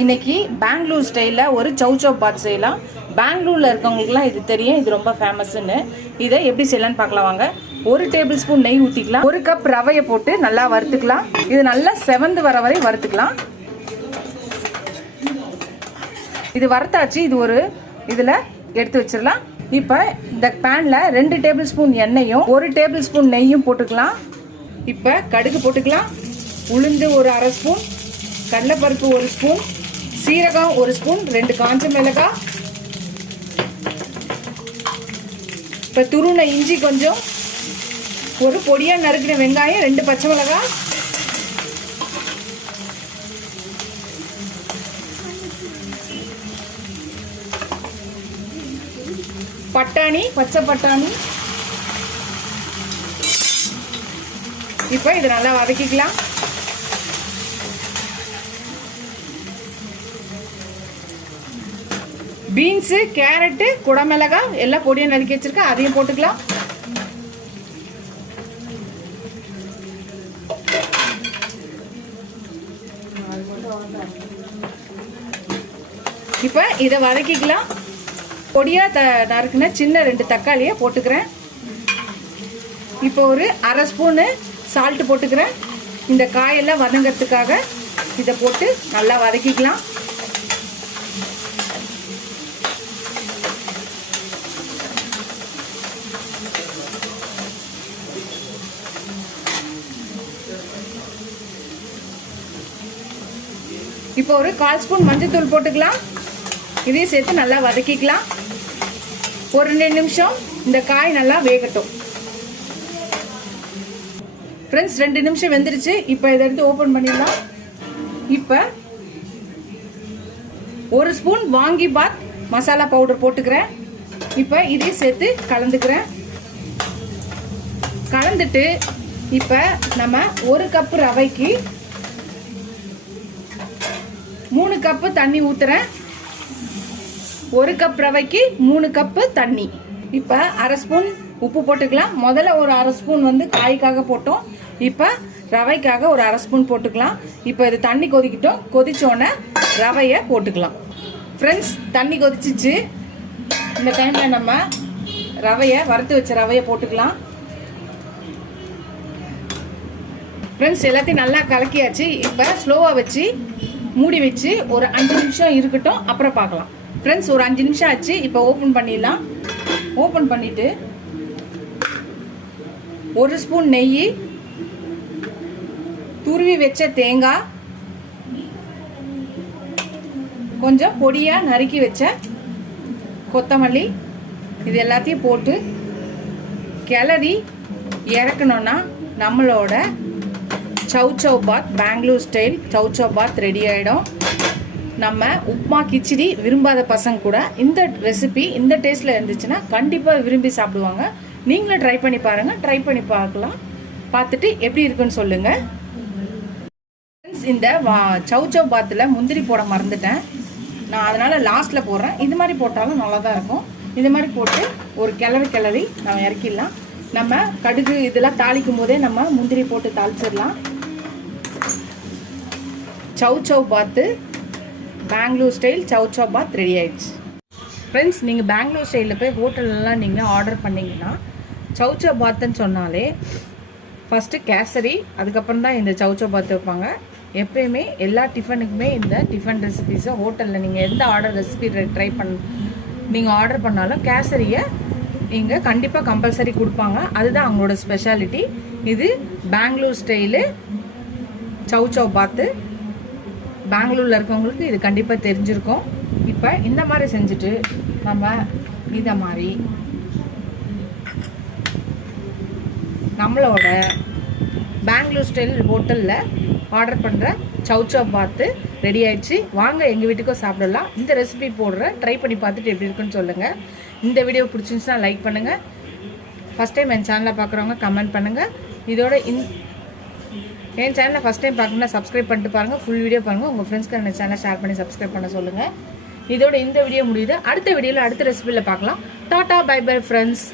இன்னைக்கு பெங்களூர் ஸ்டைலில் ஒரு சௌ பாத் செய்யலாம். பெங்களூரில் இருக்கவங்களுக்குலாம் இது தெரியும், இது ரொம்ப ஃபேமஸ்ன்னு. இதை எப்படி செய்யலான்னு பார்க்கலாம் வாங்க. 1 டேபிள் ஸ்பூன் நெய் ஊற்றிக்கலாம். 1 கப் ரவையை போட்டு நல்லா வறுத்துக்கலாம். இது நல்லா செவந்து வர வரை வறுத்துக்கலாம். இது வறுத்தாச்சு. இது ஒரு இதில் எடுத்து வச்சிடலாம். இப்போ இந்த பேனில் 2 டேபிள் ஸ்பூன் எண்ணெயும் 1 டேபிள் ஸ்பூன் நெய்யும் போட்டுக்கலாம். இப்போ கடுகு போட்டுக்கலாம். உளுந்து ஒரு அரை ஸ்பூன், கடலைப்பருப்பு 1 ஸ்பூன், சீரகம் 1 ஸ்பூன், 2 காஞ்ச மிளகாய், இப்போ துருவின இஞ்சி கொஞ்சம், ஒரு பொடியாக நறுக்கின வெங்காயம், 2 பச்சை மிளகாய், பட்டாணி, பச்சை பட்டாணி. இப்போ இதை நல்லா வதக்கிக்கலாம். பீன்ஸு, கேரட்டு, குடமிளகாய் எல்லாம் பொடியாக நறுக்கி வச்சிருக்கேன், அதையும் போட்டுக்கலாம். இப்போ இதை வதக்கிக்கலாம். பொடியாக நறுக்குன சின்ன 2 தக்காளியை போட்டுக்கிறேன். இப்போ ஒரு அரை ஸ்பூனு சால்ட்டு போட்டுக்கிறேன். இந்த காயெல்லாம் வதங்கிறதுக்காக இதை போட்டு நல்லா வதக்கிக்கலாம். இப்போ ஒரு 1/4 ஸ்பூன் மஞ்சள் போட்டுக்கலாம். இதையும் சேர்த்து நல்லா வதக்கிக்கலாம். ஒரு 2 நிமிஷம் இந்த காய் நல்லா வேகட்டும். ஃப்ரெண்ட்ஸ், 2 நிமிஷம் வெந்துருச்சு. இப்போ இதை எடுத்து ஓப்பன் பண்ணிடலாம். இப்போ 1 ஸ்பூன் வாங்கி பாத் மசாலா பவுடர் போட்டுக்கிறேன். இப்போ இதையும் சேர்த்து கலந்துக்கிறேன். கலந்துட்டு இப்போ நம்ம 1 கப்பு ரவைக்கு 3 கப்பு தண்ணி ஊத்துறேன். 1 கப் ரவைக்கு 3 கப்பு தண்ணி. இப்போ அரை ஸ்பூன் உப்பு போட்டுக்கலாம். முதல்ல ஒரு அரை ஸ்பூன் வந்து காய்க்காக போட்டோம். இப்போ ரவைக்காக ஒரு அரை ஸ்பூன் போட்டுக்கலாம். இப்போ இது தண்ணி கொதிக்கட்டும். கொதிச்சோடனே ரவையை போட்டுக்கலாம். ஃப்ரெண்ட்ஸ், தண்ணி கொதிச்சிச்சு. இந்த டைமில் நம்ம ரவையை வறுத்து வச்ச ரவையை போட்டுக்கலாம். ஃப்ரெண்ட்ஸ், எல்லாத்தையும் நல்லா கலக்கியாச்சு. இப்போ ஸ்லோவாக வச்சு மூடி வச்சு ஒரு 5 நிமிஷம் இருக்கட்டும், அப்புறம் பார்க்கலாம். ஃப்ரெண்ட்ஸ், ஒரு 5 நிமிஷம் ஆச்சு. இப்போ ஓப்பன் பண்ணிடலாம். ஓப்பன் பண்ணிட்டு 1 ஸ்பூன் நெய், துருவி வச்ச தேங்காய், கொஞ்சம் பொடியாக நறுக்கி வச்ச கொத்தமல்லி, இது எல்லாத்தையும் போட்டு கிளறி இறக்கணும்னா நம்மளோட சௌ பாத் பெங்களூர் ஸ்டைல் சௌ பாத் ரெடி ஆகிடும். நம்ம உப்மா கிச்சடி விரும்பாத பசங்க கூட இந்த ரெசிபி இந்த டேஸ்ட்டில் இருந்துச்சுன்னா கண்டிப்பாக விரும்பி சாப்பிடுவாங்க. நீங்களும் ட்ரை பண்ணி பாருங்கள். ட்ரை பண்ணி பார்க்கலாம். பார்த்துட்டு எப்படி இருக்குன்னு சொல்லுங்கள். இந்த சௌ பாத்தில் முந்திரி போட மறந்துட்டேன் நான், அதனால் லாஸ்ட்டில் போடுறேன். இது மாதிரி போட்டாலும் நல்லா தான் இருக்கும். இது மாதிரி போட்டு ஒரு கிளறி நம்ம இறக்கிடலாம். நம்ம கடுகு இதெல்லாம் தாளிக்கும் போதே நம்ம முந்திரி போட்டு தாளிச்சிடலாம். சௌ பாத்து பெங்களூர் ஸ்டைல் சௌ பாத் ரெடி ஆயிடுச்சு. ஃப்ரெண்ட்ஸ், நீங்கள் பெங்களூர் ஸ்டைலில் போய் ஹோட்டல்லாம் நீங்கள் ஆர்டர் பண்ணிங்கன்னா சௌ பாத்துன்னு சொன்னாலே ஃபஸ்ட்டு கேசரி, அதுக்கப்புறம் தான் இந்த சௌ பாத் வைப்பாங்க. எப்பயுமே எல்லா டிஃபனுக்குமே இந்த டிஃபன் ரெசிபீஸை ஹோட்டலில் நீங்கள் எந்த ரெசிபி நீங்கள் ஆர்டர் பண்ணாலும் கேசரியை இங்கே கண்டிப்பாக கம்பல்சரி கொடுப்பாங்க. அதுதான் அவங்களோட ஸ்பெஷாலிட்டி. இது பெங்களூர் ஸ்டைலு சௌ பாத்து. பெங்களூரில் இருக்கவங்களுக்கு இது கண்டிப்பாக தெரிஞ்சிருக்கும். இப்போ இந்த மாதிரி செஞ்சுட்டு நம்ம இதை மாதிரி நம்மளோட பெங்களூர் ஸ்டைல் ஹோட்டலில் ஆர்டர் பண்ணுற சௌ பாத்து ரெடி ஆயிடுச்சு. வாங்க எங்கள் வீட்டுக்கும் சாப்பிடலாம். இந்த ரெசிபி ட்ரை பண்ணி பார்த்துட்டு எப்படி இருக்குன்னு சொல்லுங்கள். இந்த வீடியோ பிடிச்சிருந்துச்சுன்னா லைக் பண்ணுங்கள். ஃபஸ்ட் டைம் என் சேனலை பார்க்குறவங்க கமெண்ட் பண்ணுங்கள். இதோட என் சேனலை ஃபஸ்ட் டைம் பார்க்கணுன்னா சப்ஸ்கிரைப் பண்ணிட்டு பாருங்கள். ஃபுல் வீடியோ பாருங்கள். உங்கள் ஃப்ரெண்ட்ஸ்க்கு என் சேனலை ஷேர் பண்ணி சப்ஸ்கிரைப் பண்ண சொல்லுங்கள். இதோட இந்த வீடியோ முடியுது. அடுத்த வீடியோவில் அடுத்த ரெசிபியில் பார்க்கலாம். Tata, bye bye friends.